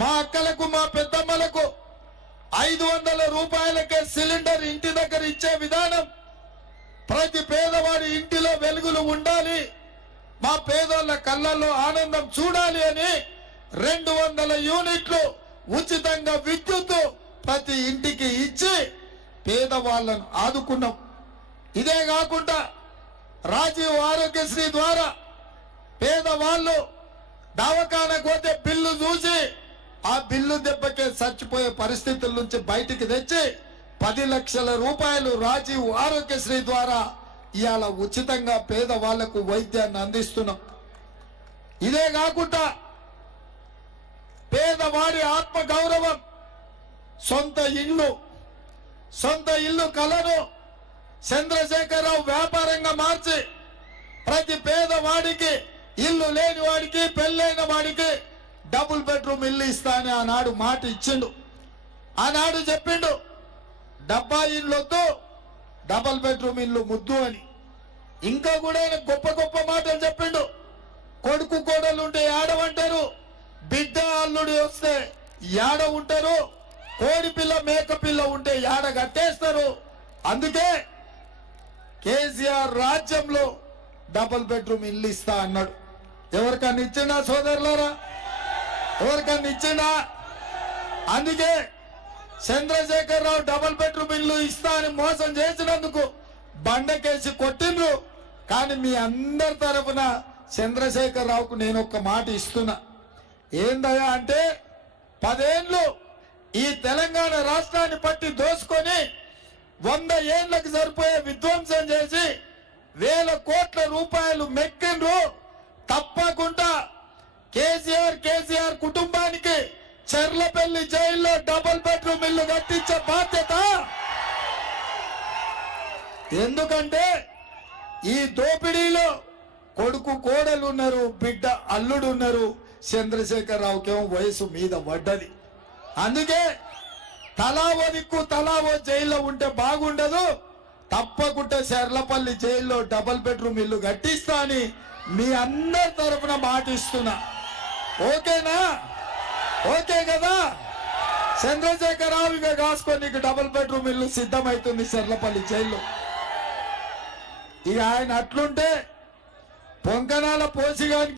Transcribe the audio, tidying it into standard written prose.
మా అక్కలకు మా పెద్దమ్మలకు 500 రూపాయలకే సిలిండర్ ఇంటి దగ్గర ఇచ్చే విధానం, ప్రతి పేదవాడి ఇంటిలో వెలుగులు ఉండాలి, మా పేదోళ్ళ కళ్ళల్లో ఆనందం చూడాలి అని 200 యూనిట్లు ఉచితంగా విద్యుత్ ప్రతి ఇంటికి ఇచ్చి పేదవాళ్లను ఆదుకున్నాం. ఇదే కాకుండా రాజీవ్ ఆరోగ్యశ్రీ ద్వారా పేదవాళ్ళు దవాఖానకు పోతే బిల్లు చూసి ఆ బిల్లు దెబ్బకే చచ్చిపోయే పరిస్థితుల నుంచి బయటికి తెచ్చి 10 లక్షల రూపాయలు రాజీవ్ ఆరోగ్యశ్రీ ద్వారా ఇవాళ ఉచితంగా పేదవాళ్లకు వైద్యాన్ని అందిస్తున్నాం. ఇదే కాకుండా పేదవాడి ఆత్మ గౌరవం, సొంత ఇల్లు కలను చంద్రశేఖరరావు వ్యాపారంగా మార్చి ప్రతి పేదవాడికి, ఇల్లు లేని వాడికి, పెళ్ళైన వాడికి డబుల్ బెడ్రూమ్ ఇల్లు ఇస్తా అని ఆనాడు మాట ఇచ్చిండు. ఆనాడు చెప్పిండు డబ్బా ఇల్లు వద్దు, డబుల్ బెడ్రూమ్ ఇల్లు ముద్దు అని. ఇంకా కూడా ఆయన గొప్ప గొప్ప మాటలు చెప్పిండు. కొడుకు కోడలు ఉంటే ఏడవంటారు, బిడ్డ అల్లుడు వస్తే ఏడ ఉంటారు, కోడి పిల్ల మేక పిల్ల ఉంటే ఏడ కట్టేస్తారు. అందుకే కేసీఆర్ రాజ్యంలో డబుల్ బెడ్రూమ్ ఇల్లు ఇస్తా అన్నాడు. ఎవరికన్నా ఇచ్చిండా సోదరులారా? ఎవరికన్నా ఇచ్చిండా? అందుకే చంద్రశేఖరరావు డబుల్ బెడ్రూమ్ ఇల్లు ఇస్తా అని మోసం చేసినందుకు బండకేసి కొట్టిండ్రు. కానీ మీ అందరి తరఫున చంద్రశేఖరరావుకు నేను ఒక మాట ఇస్తున్నా. ఏందయ్యా అంటే 10 ఏళ్ళు ఈ తెలంగాణ రాష్ట్రాన్ని పట్టి దోసుకొని 100 ఏళ్లకు సరిపోయే విధ్వంసం చేసి 1000 కోట్ల రూపాయలు మెక్కిండ్రు. తప్పకుండా కేసీఆర్ కుటుంబానికి చెర్లపల్లి జైల్లో డబుల్ బెడ్రూమ్ ఇల్లు కట్టించే బాధ్యత. ఎందుకంటే ఈ దోపిడీలో కొడుకు కోడలు ఉన్నారు, బిడ్డ అల్లుడు ఉన్నారు. చంద్రశేఖరరావుకేమో వయసు మీద పడ్డది. అందుకే తలా ఓ దిక్కు తలా ఓ జైల్లో ఉంటే బాగుండదు. తప్పకుండా చెర్లపల్లి జైల్లో డబుల్ బెడ్రూమ్ ఇల్లు కట్టిస్తా అని మీ అందరి తరఫున మాటిస్తున్నా. ఓకేనా? ఓకే కదా? చంద్రశేఖరరావు ఇక కాసుకొని నీకు డబుల్ బెడ్రూమ్ ఇల్లు సిద్ధమవుతుంది చెర్లపల్లి జైల్లో. ఇక ఆయన అట్లుంటే పొంకనాల పోసిగాని